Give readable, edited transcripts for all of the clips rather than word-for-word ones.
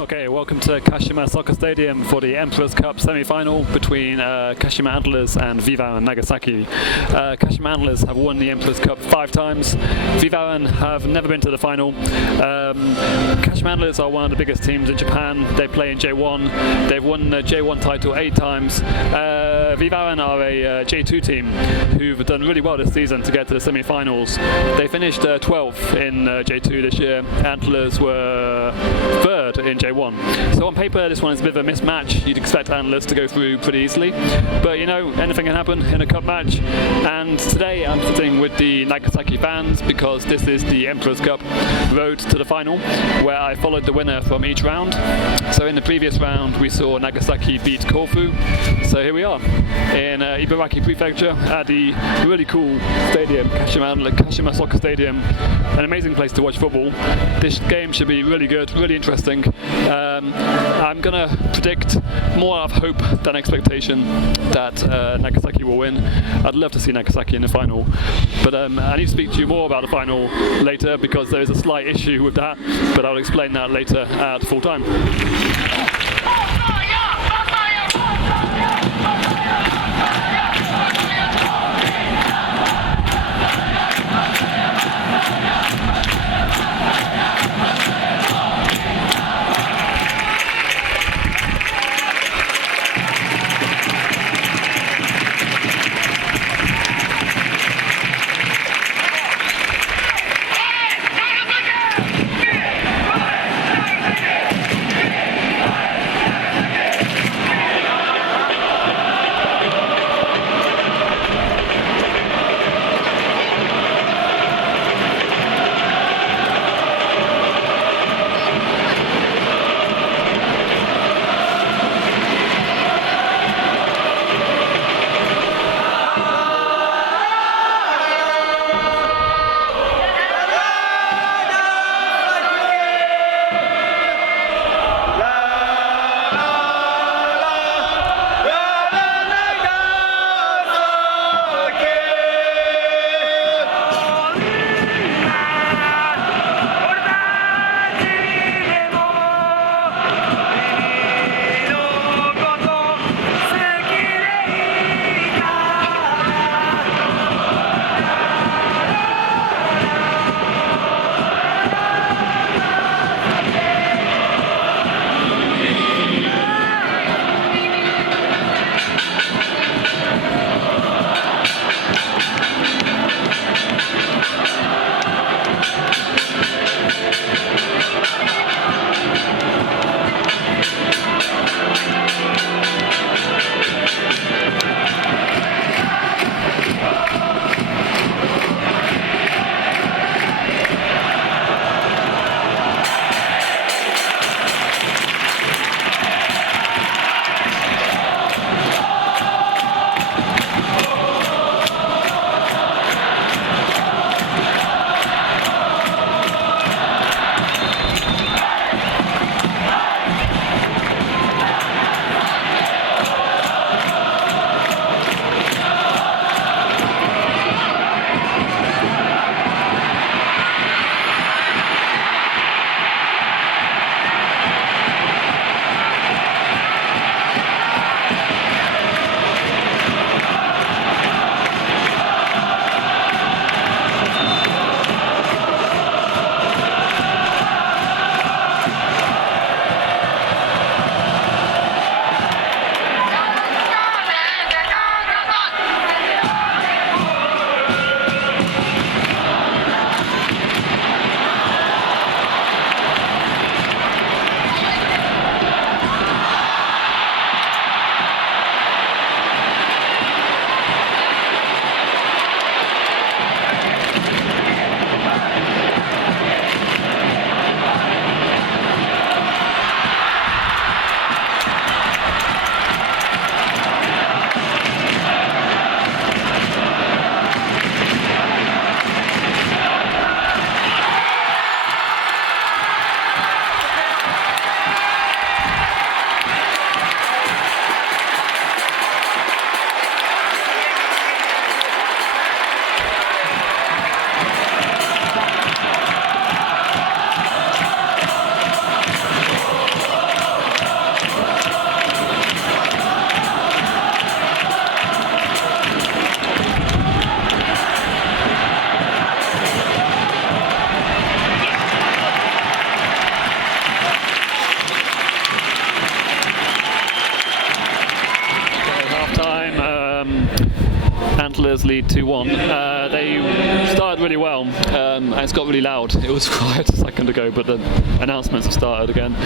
Okay, welcome to Kashima Soccer Stadium for the Emperor's Cup semi-final between Kashima Antlers and V-Varen Nagasaki. Kashima Antlers have won the Emperor's Cup 5 times. V-Varen have never been to the final. Kashima Antlers are one of the biggest teams in Japan. They play in J1. They've won the J1 title 8 times. V-Varen are a J2 team who've done really well this season to get to the semi-finals. They finished 12th in J2 this year. Antlers were 3rd in J1. So on paper this one is a bit of a mismatch. You'd expect Antlers to go through pretty easily, but you know, anything can happen in a cup match. And today I'm sitting with the Nagasaki fans because this is the Emperor's Cup road to the final, where I followed the winner from each round. So in the previous round we saw Nagasaki beat Corfu, so here we are in Ibaraki Prefecture at the really cool stadium, Kashima Soccer Stadium. An amazing place to watch football. This game should be really good, really interesting. I'm gonna predict more out of hope than expectation that Nagasaki will win. I'd love to see Nagasaki in the final, but I need to speak to you more about the final later because there is a slight issue with that, but I'll explain that later at full time. Antlers lead 2-1. They started really well, and it's got really loud. It was quiet a second ago, but the announcements have started again.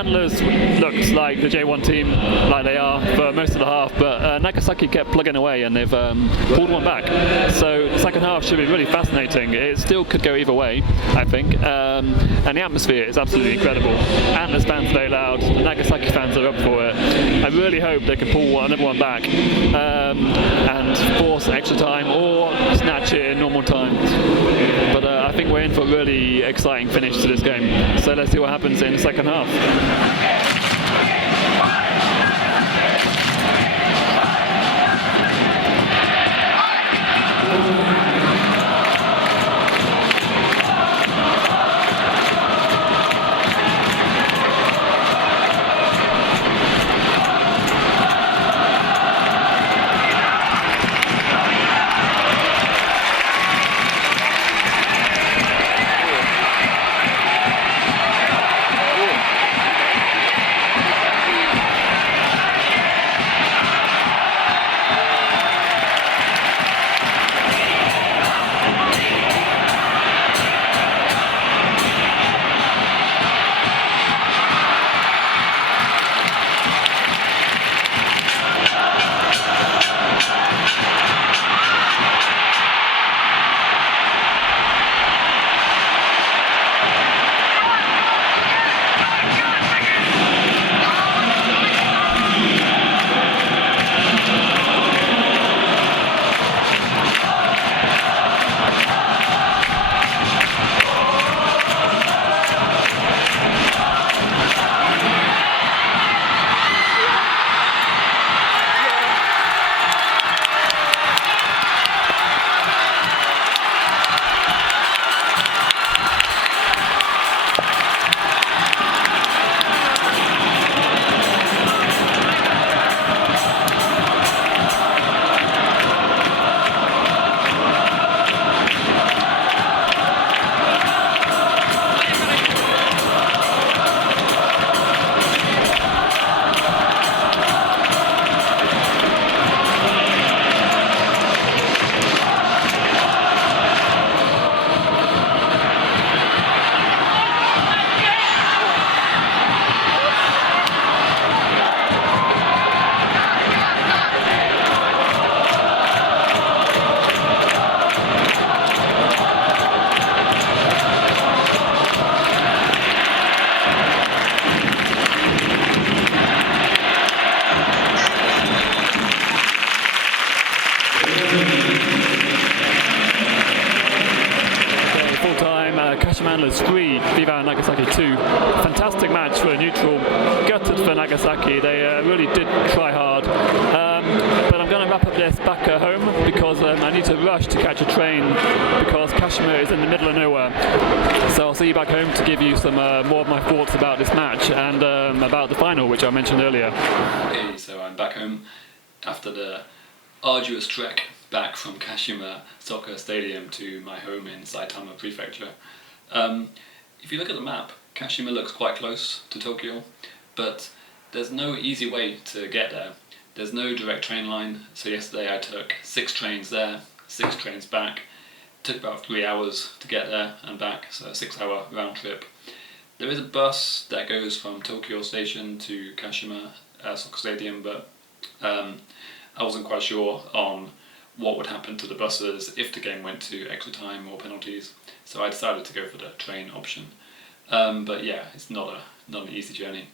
Antlers looks like the J1 team, like they are for most of the half, but Nagasaki kept plugging away and they've pulled one back. So the second half should be really fascinating. It still could go either way, I think. And the atmosphere is absolutely incredible. Antlers fans are very loud, the Nagasaki fans are up for it. I really hope they can pull another one back and force extra time or snatch it in normal time. But I think we're in for a really exciting finish to this game. So let's see what happens in the second half. Kashima Antlers 3, V-Varen Nagasaki 2. Fantastic match for a neutral. Gutted for Nagasaki. They really did try hard. But I'm going to wrap up this back at home because I need to rush to catch a train because Kashima is in the middle of nowhere. So I'll see you back home to give you some more of my thoughts about this match and about the final, which I mentioned earlier. Okay, so I'm back home after the arduous trek back from Kashima Soccer Stadium to my home in Saitama Prefecture. If you look at the map, Kashima looks quite close to Tokyo, but there's no easy way to get there. There's no direct train line, so yesterday I took 6 trains there, 6 trains back. It took about 3 hours to get there and back, so a 6-hour round trip. There is a bus that goes from Tokyo Station to Kashima Soccer Stadium, but I wasn't quite sure on what would happen to the buses if the game went to extra time or penalties, so I decided to go for the train option. But yeah, it's not an easy journey.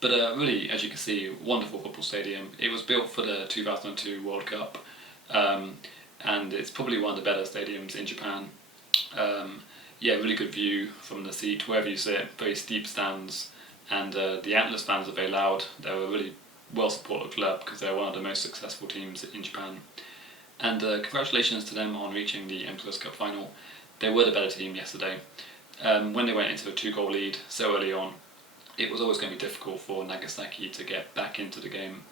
But really, as you can see, wonderful football stadium. It was built for the 2002 World Cup, and it's probably one of the better stadiums in Japan. Yeah, really good view from the seat, wherever you sit, very steep stands, and the Antlers fans are very loud. They're a really well-supported club because they're one of the most successful teams in Japan. And congratulations to them on reaching the Emperor's Cup final. They were the better team yesterday. When they went into a 2-goal lead so early on, it was always going to be difficult for Nagasaki to get back into the game.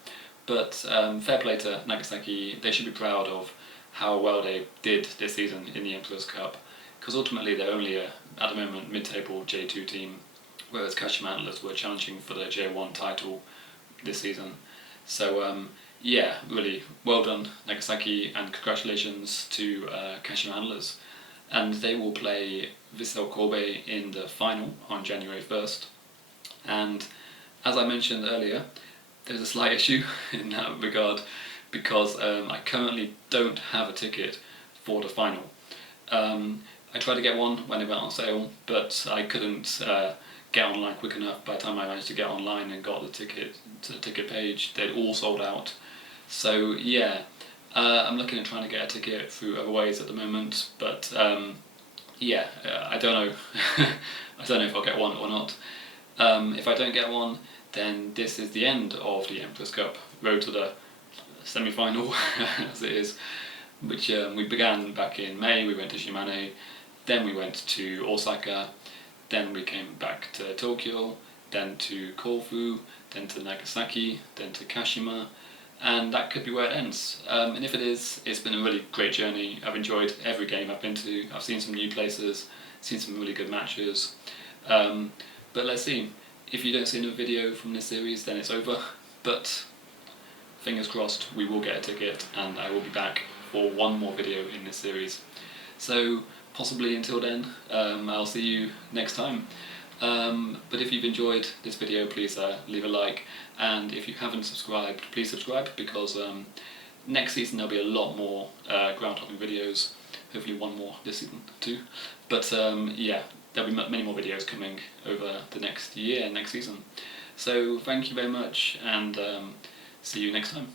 But fair play to Nagasaki. They should be proud of how well they did this season in the Emperor's Cup, because ultimately they're only at the moment mid-table J2 team, whereas Kashima Antlers were challenging for the J1 title this season. So yeah, really well done Nagasaki, and congratulations to Kashima Antlers. And they will play Vissel Kobe in the final on January 1st. And as I mentioned earlier, there's a slight issue in that regard, because I currently don't have a ticket for the final. I tried to get one when it went on sale, but I couldn't get online quick enough. By the time I managed to get online and got the ticket to the ticket page, they'd all sold out. So yeah, I'm looking at trying to get a ticket through other ways at the moment, but yeah, I don't know. I don't know if I'll get one or not. If I don't get one, then this is the end of the Emperor's Cup road to the semi-final, as it is, which we began back in May. We went to Shimane, then we went to Osaka, then we came back to Tokyo, then to Kofu, then to Nagasaki, then to Kashima, and that could be where it ends. And if it is, it's been a really great journey. I've enjoyed every game I've been to. I've seen some new places, seen some really good matches. But let's see. If you don't see another video from this series, then it's over. But fingers crossed, we will get a ticket, and I will be back for one more video in this series. So possibly until then, I'll see you next time. But if you've enjoyed this video, please leave a like, and if you haven't subscribed, please subscribe, because next season there'll be a lot more ground hopping videos, hopefully one more this season too. But yeah, there'll be many more videos coming over the next year, next season. So thank you very much, and see you next time.